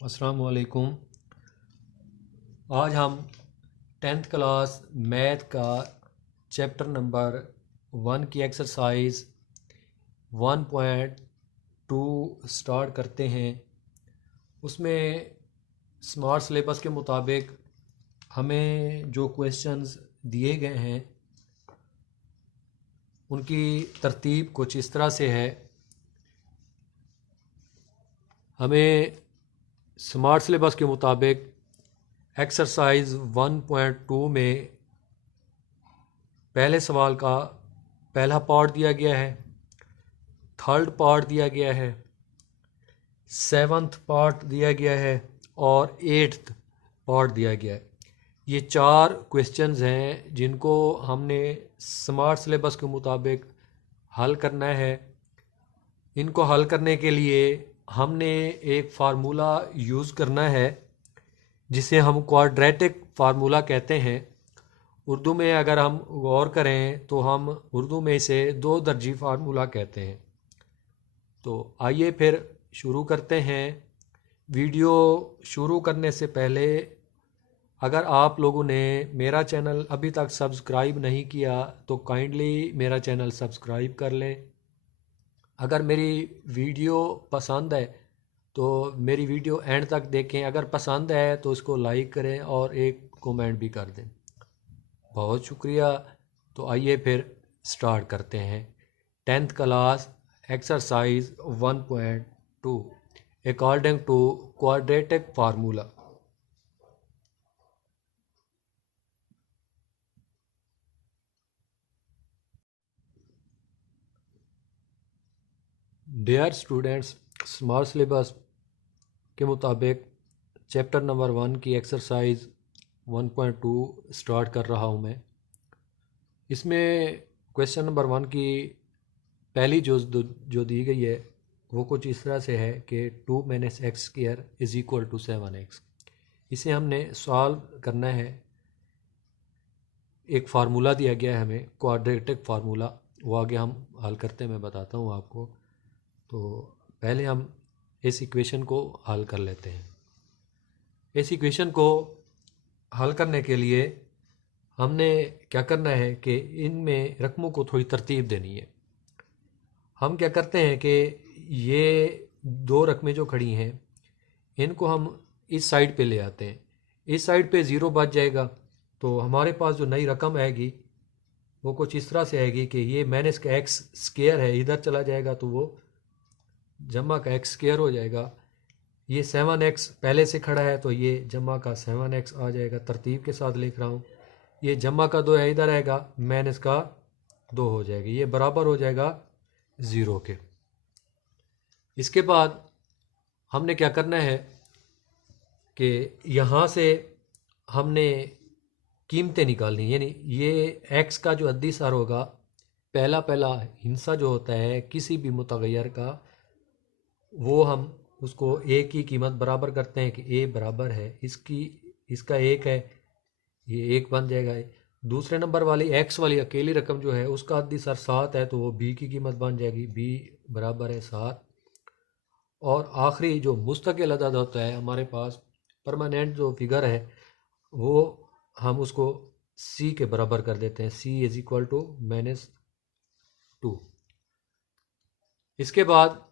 अस्सलाम वालेकुम। आज हम टेंथ क्लास मैथ का चैप्टर नंबर 1 की एक्सरसाइज 1.2 स्टार्ट करते हैं। उसमें स्मार्ट सिलेबस के मुताबिक हमें जो क्वेश्चंस दिए गए हैं उनकी तरतीब कुछ इस तरह से है। हमें स्मार्ट सिलेबस के मुताबिक एक्सरसाइज 1.2 में पहले सवाल का पहला पार्ट दिया गया है, थर्ड पार्ट दिया गया है, सेवन्थ पार्ट दिया गया है और एट्थ पार्ट दिया गया है। ये चार क्वेश्चंस हैं जिनको हमने स्मार्ट सिलेबस के मुताबिक हल करना है। इनको हल करने के लिए हमने एक फार्मूला यूज़ करना है जिसे हम क्वाड्रेटिक फार्मूला कहते हैं। उर्दू में अगर हम गौर करें तो हम उर्दू में इसे दो दर्जी फार्मूला कहते हैं। तो आइए फिर शुरू करते हैं। वीडियो शुरू करने से पहले अगर आप लोगों ने मेरा चैनल अभी तक सब्सक्राइब नहीं किया तो काइंडली मेरा चैनल सब्सक्राइब कर लें। अगर मेरी वीडियो पसंद है तो मेरी वीडियो एंड तक देखें। अगर पसंद है तो इसको लाइक करें और एक कमेंट भी कर दें। बहुत शुक्रिया। तो आइए फिर स्टार्ट करते हैं। Tenth class exercise 1.2 according to quadratic formula. Dear students, smart syllabus के मुताबिक चैप्टर नंबर 1 की एक्सरसाइज 1.2 स्टार्ट कर रहा हूँ मैं। इसमें क्वेश्चन नंबर 1 की पहली जो दी गई है वो कुछ इस तरह से है कि 2 minus x square is equal to 7x। इसे हमने सॉल्व करना है। एक फार्मूला दिया गया है हमें, क्वाड्रेटिक फार्मूला। वो आगे हम हल करते हैं, मैं बताता हूँ आपको। तो पहले हम इस इक्वेशन को हल कर लेते हैं। इस इक्वेशन को हल करने के लिए हमने क्या करना है कि इनमें रकमों को थोड़ी तरतीब देनी है। हम क्या करते हैं कि ये दो रकमें जो खड़ी हैं इनको हम इस साइड पे ले आते हैं। इस साइड पे ज़ीरो बच जाएगा तो हमारे पास जो नई रकम आएगी वो कुछ इस तरह से आएगी कि ये माइनस का एक्स स्क्वायर है, इधर चला जाएगा तो वो जमा का एक्स स्क्वायर हो जाएगा। ये 7x पहले से खड़ा है तो ये जमा का 7x आ जाएगा। तरतीब के साथ लिख रहा हूँ। ये जमा का 2 है, इधर आएगा, माइनस का 2 हो जाएगा। ये बराबर हो जाएगा 0 के। इसके बाद हमने क्या करना है कि यहाँ से हमने कीमतें निकालनी, यानी ये x का जो अद्दीसार होगा, पहला पहला हिस्सा जो होता है किसी भी मुतगैर का, वो हम उसको a की कीमत बराबर करते हैं कि a बराबर है इसकी, इसका 1 है, ये 1 बन जाएगा। दूसरे नंबर वाली x वाली अकेली रकम जो है उसका अद्दीसार 7 है तो वो b की कीमत बन जाएगी, b बराबर है 7। और आखिरी जो मुस्तकिल अदद होता है हमारे पास, परमानेंट जो फिगर है, वो हम उसको c के बराबर कर देते हैं, c इज इक्वल टू -2। इसके बाद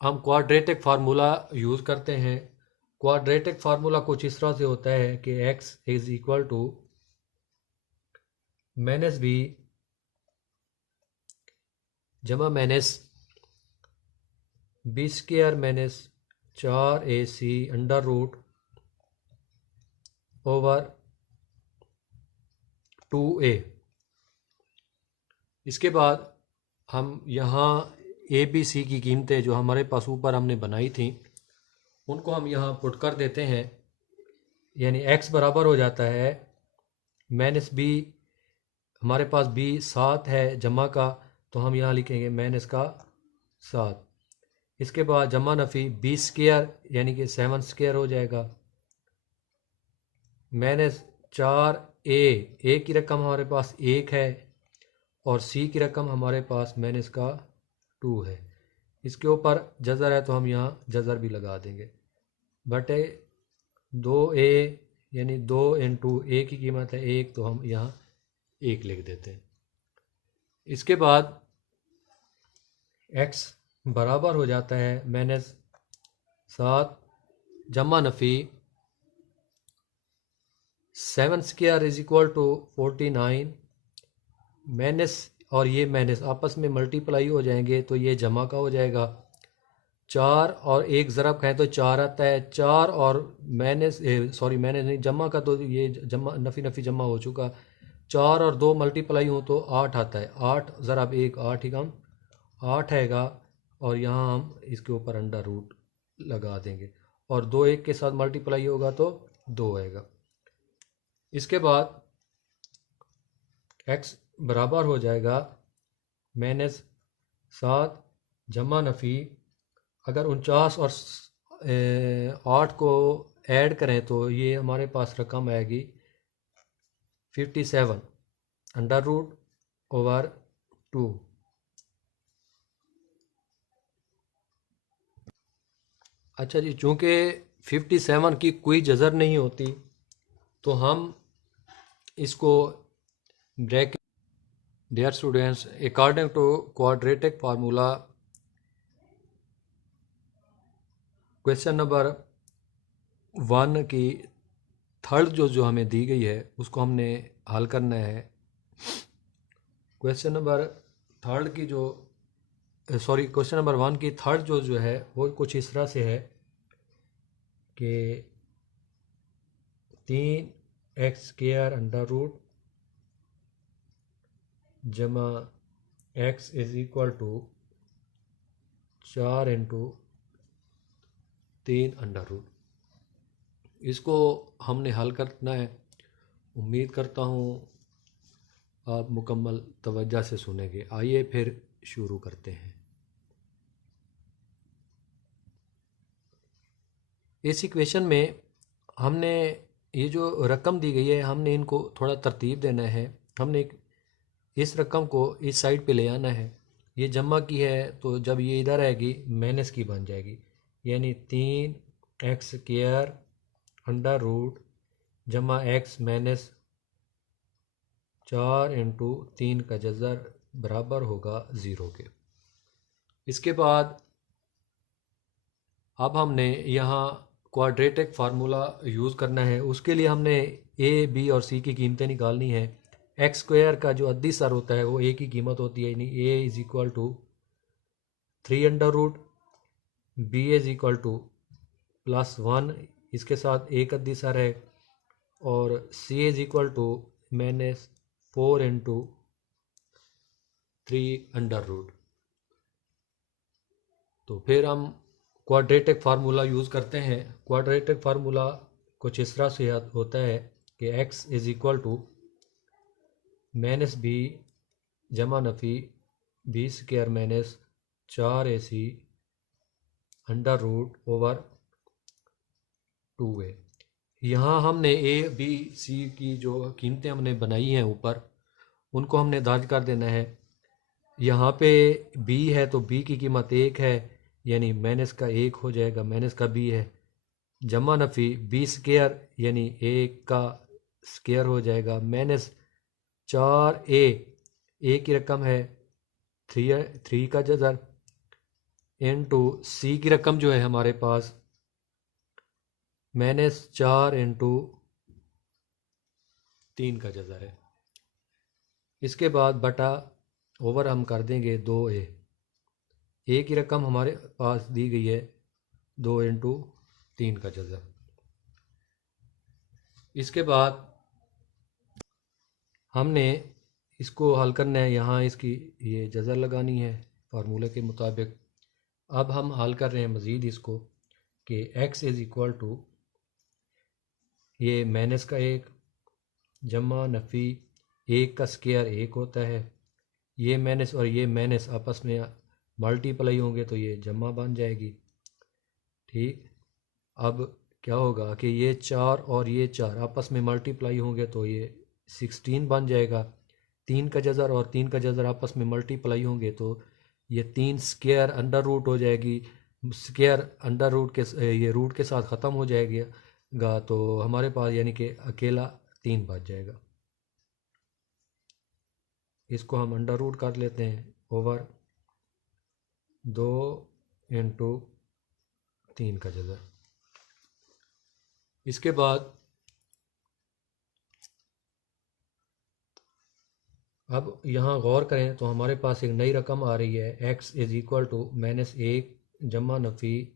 हम क्वाड्रेटिक फार्मूला यूज़ करते हैं। क्वाड्रेटिक फार्मूला कुछ इस तरह से होता है कि x is equal to -b जमा -b square -4ac under root over 2a। इसके बाद हम यहाँ ए बी सी की कीमतें जो हमारे पास ऊपर हमने बनाई थी उनको हम यहाँ पुट कर देते हैं। यानी x बराबर हो जाता है -b, हमारे पास b 7 है जमा का, तो हम यहाँ लिखेंगे माइनस का 7। इसके बाद जमा नफ़ी b स्क्वायर यानी कि 7 स्क्वायर हो जाएगा, -4a की रकम हमारे पास 1 है और c की रकम हमारे पास -2 है। इसके ऊपर जज़र है तो हम यहाँ जज़र भी लगा देंगे। बटे 2a, यानी 2 इंटू ए की कीमत है 1, तो हम यहाँ 1 लिख देते हैं। इसके बाद x बराबर हो जाता है -7 जमा नफ़ी 7 square is equal to 49 minus, और ये माइनस आपस में मल्टीप्लाई हो जाएंगे तो ये जमा का हो जाएगा। 4 और 1 ज़रब खाएँ तो 4 आता है, 4 और माइनस माइनस नहीं, जमा का तो ये जमा नफ़ी नफ़ी जमा हो चुका। 4 और 2 मल्टीप्लाई हो तो 8 आता है, 8 ज़रब 1 8 ही कम 8 आएगा, और यहाँ हम इसके ऊपर अंडर रूट लगा देंगे, और 2 1 के साथ मल्टीप्लाई होगा तो 2 आएगा। इसके बाद x बराबर हो जाएगा -7 जमा नफ़ी, अगर 49 और 8 को ऐड करें तो ये हमारे पास रकम आएगी 57 अंडर रूट ओवर 2। अच्छा जी, चूँकि 57 की कोई जज़र नहीं होती तो हम इसको bracket, dear students, according to quadratic formula question number 1 की थर्ड जो हमें दी गई है उसको हमने हल करना है। क्वेश्चन नंबर थर्ड की जो क्वेश्चन नंबर 1 की थर्ड जो है वो कुछ इस तरह से है कि 3x² अंडर रूट जमा x is equal to 4 into 3 under root. इसको हमने हल करना है। उम्मीद करता हूँ आप मुकम्मल तवज्जो से सुनेंगे। आइए फिर शुरू करते हैं। इस इक्वेशन में हमने ये जो रकम दी गई है हमने इनको थोड़ा तरतीब देना है। हमने इस रकम को इस साइड पे ले आना है। ये जमा की है तो जब ये इधर आएगी माइनस की बन जाएगी, यानी 3x² अंडर रूट जमा x माइनस 4 इंटू 3 का जज़र बराबर होगा 0 के। इसके बाद अब हमने यहाँ क्वाड्रेटिक फार्मूला यूज़ करना है। उसके लिए हमने a, b और c की कीमतें निकालनी है। x² का जो अद्दी सर होता है वो a की कीमत होती है, यानी a is equal to 3 under root, b is equal to +1, इसके साथ एक अद्दी सर है, और c is equal to -4 into 3 under root. तो फिर हम क्वाड्रेटिक फार्मूला यूज़ करते हैं। क्वाड्रेटिक फार्मूला कुछ इस तरह से होता है कि x is equal to -b जमा नफ़ी b² minus 4ac under root over 2a। यहाँ हमने a, b, c की जो कीमतें हमने बनाई हैं ऊपर, उनको हमने दर्ज कर देना है। यहाँ पे b है तो b की कीमत 1 है, यानी माइनस का 1 हो जाएगा, माइनस का b है, जमा नफ़ी b² यानी 1 का स्क्वायर हो जाएगा, माइनस 4a, a की रकम है 3 का जज़र, इंटू c की रकम जो है हमारे पास -4 इंटू 3 का जज़र है। इसके बाद बटा ओवर हम कर देंगे 2a। a की रकम हमारे पास दी गई है 2 इंटू 3 का जज़र। इसके बाद हमने इसको हल करना है। यहाँ इसकी ये जज़र लगानी है फार्मूले के मुताबिक। अब हम हल कर रहे हैं मज़ीद इसको कि x इज़ इक्वल टू ये माइनस का 1 जमा नफ़ी 1 का स्क्वायर 1 होता है, ये माइनस और ये माइनस आपस में मल्टीप्लाई होंगे तो ये जमा बन जाएगी। ठीक, अब क्या होगा कि ये 4 और ये 4 आपस में मल्टीप्लाई होंगे तो ये 16 बन जाएगा। 3 का जज़र और 3 का जज़र आपस में मल्टीप्लाई होंगे तो ये 3 स्क्वायर अंडर रूट हो जाएगी, स्क्वायर अंडर रूट के ये रूट के साथ ख़त्म हो जाएगा, तो हमारे पास यानी कि अकेला 3 बच जाएगा। इसको हम अंडर रूट कर लेते हैं ओवर 2 इंटू 3 का जज़र। इसके बाद अब यहाँ गौर करें तो हमारे पास एक नई रकम आ रही है, x इज़ इक्वल टू -1 जमा नफ़ी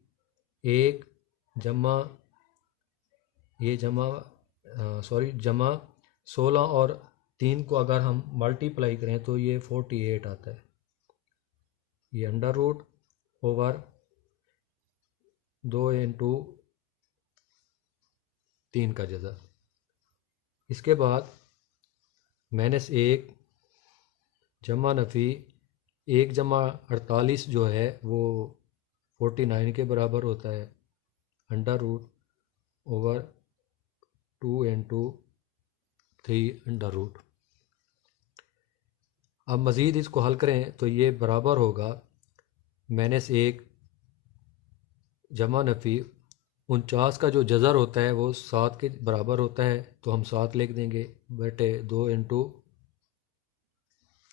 1 जमा ये जमा 16 और 3 को अगर हम मल्टीप्लाई करें तो ये 48 आता है। ये अंडर रूट ओवर 2 इंटू 3 का जज़र। इसके बाद -1 जमा नफ़ी 1 जमा 48 जो है वो 49 के बराबर होता है, under root over 2 into 3 under root. अब मज़ीद इसको हल करें तो ये बराबर होगा -1 जमा नफ़ी 49 का जो जज़र होता है वो 7 के बराबर होता है, तो हम 7 लिख देंगे बटे 2 इंटू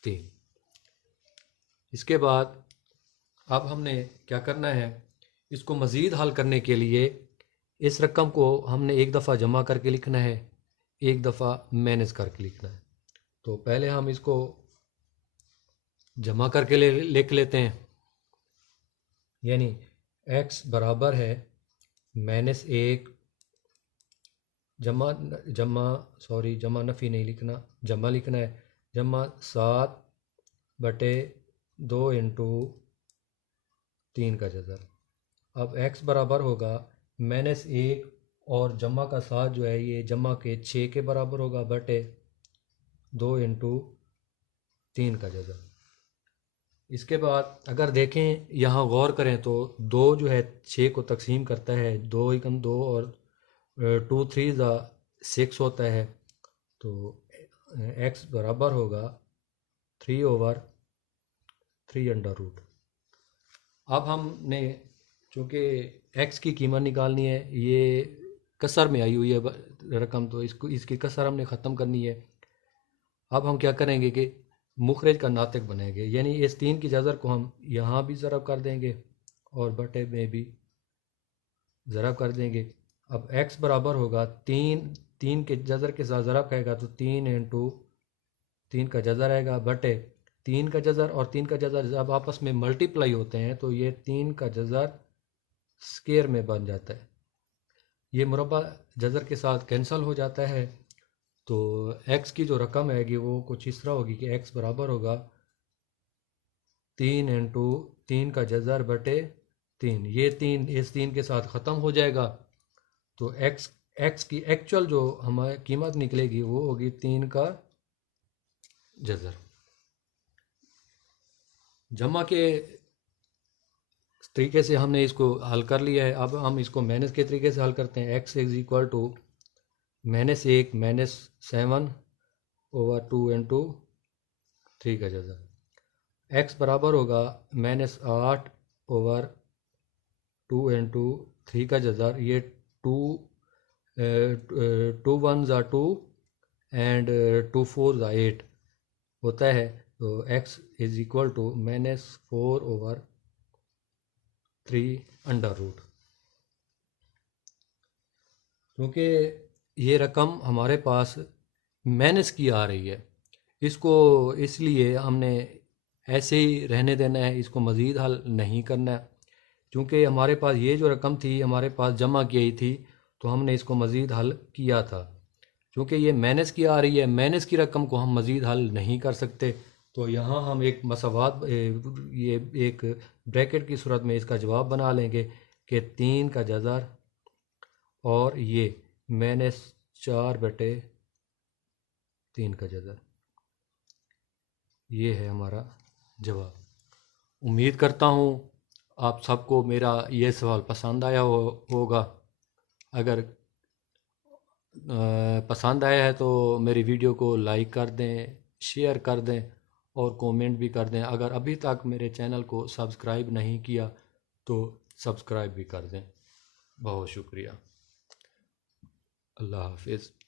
3। इसके बाद अब हमने क्या करना है, इसको मज़ीद हल करने के लिए इस रकम को हमने एक दफ़ा जमा करके लिखना है, एक दफ़ा माइनस करके लिखना है। तो पहले हम इसको जमा करके लिख लेते हैं, यानी x बराबर है -1 जमा नफ़ी नहीं लिखना, जमा लिखना है, जमा 7 बटे 2 इंटू 3 का जज़र। अब x बराबर होगा -1 और जमा का 7 जो है ये जमा के 6 के बराबर होगा बटे 2 इंटू 3 का जज़र। इसके बाद अगर देखें यहाँ गौर करें तो 2 जो है 6 को तकसीम करता है, 2 एकम 2 और 2 3 6 होता है, तो x बराबर होगा 3 ओवर 3 अंडर रूट। अब हमने चूँकि x की कीमत निकालनी है, ये कसर में आई हुई है रकम, तो इसकी कसर हमने ख़त्म करनी है। अब हम क्या करेंगे कि मुखरज का नातिक बनेंगे, यानी इस 3 की जज़र को हम यहाँ भी ज़रब कर देंगे और बटे में भी ज़रब कर देंगे। अब x बराबर होगा 3 के जज़र के साथ ज़रब करेगा तो 3 इंटू 3 का जज़र आएगा बटे 3 का जज़र और 3 का जज़र जब आपस में मल्टीप्लाई होते हैं तो ये 3 का जज़र स्क्वायर में बन जाता है। ये मुरब्बा जज़र के साथ कैंसिल हो जाता है, तो x की जो रकम आएगी वो कुछ इस तरह होगी कि x बराबर होगा 3 इंटू 3 का जज़र बटे 3। ये 3 इस 3 के साथ ख़त्म हो जाएगा, तो x की एक्चुअल जो हमारी कीमत निकलेगी वो होगी 3 का जज़र। जमा के तरीके से हमने इसको हल कर लिया है। अब हम इसको माइनस के तरीके से हल करते हैं। x is equal to -1 -7 over 2 into 3 का जज़र। x बराबर होगा -8 ओवर 2 इंटू 3 का जज़र। ये 2 1 2 एंड 2 4 8 होता है, तो x is equal to -4 over 3 under root. क्योंकि ये रकम हमारे पास माइनस की आ रही है, इसको इसलिए हमने ऐसे ही रहने देना है, इसको मज़ीद हल नहीं करना है। क्योंकि हमारे पास ये जो रकम थी हमारे पास जमा की थी, तो हमने इसको मज़ीद हल किया था। क्योंकि ये माइनस की आ रही है, माइनस की रकम को हम मज़ीद हल नहीं कर सकते, तो यहाँ हम एक मसावात ये एक ब्रैकेट की सूरत में इसका जवाब बना लेंगे कि 3 का जज़र और ये -4 बटे 3 का जज़र, ये है हमारा जवाब। उम्मीद करता हूँ आप सबको मेरा ये सवाल पसंद आया होगा। अगर पसंद आया है तो मेरी वीडियो को लाइक कर दें, शेयर कर दें और कमेंट भी कर दें। अगर अभी तक मेरे चैनल को सब्सक्राइब नहीं किया तो सब्सक्राइब भी कर दें। बहुत शुक्रिया। अल्लाह हाफिज़।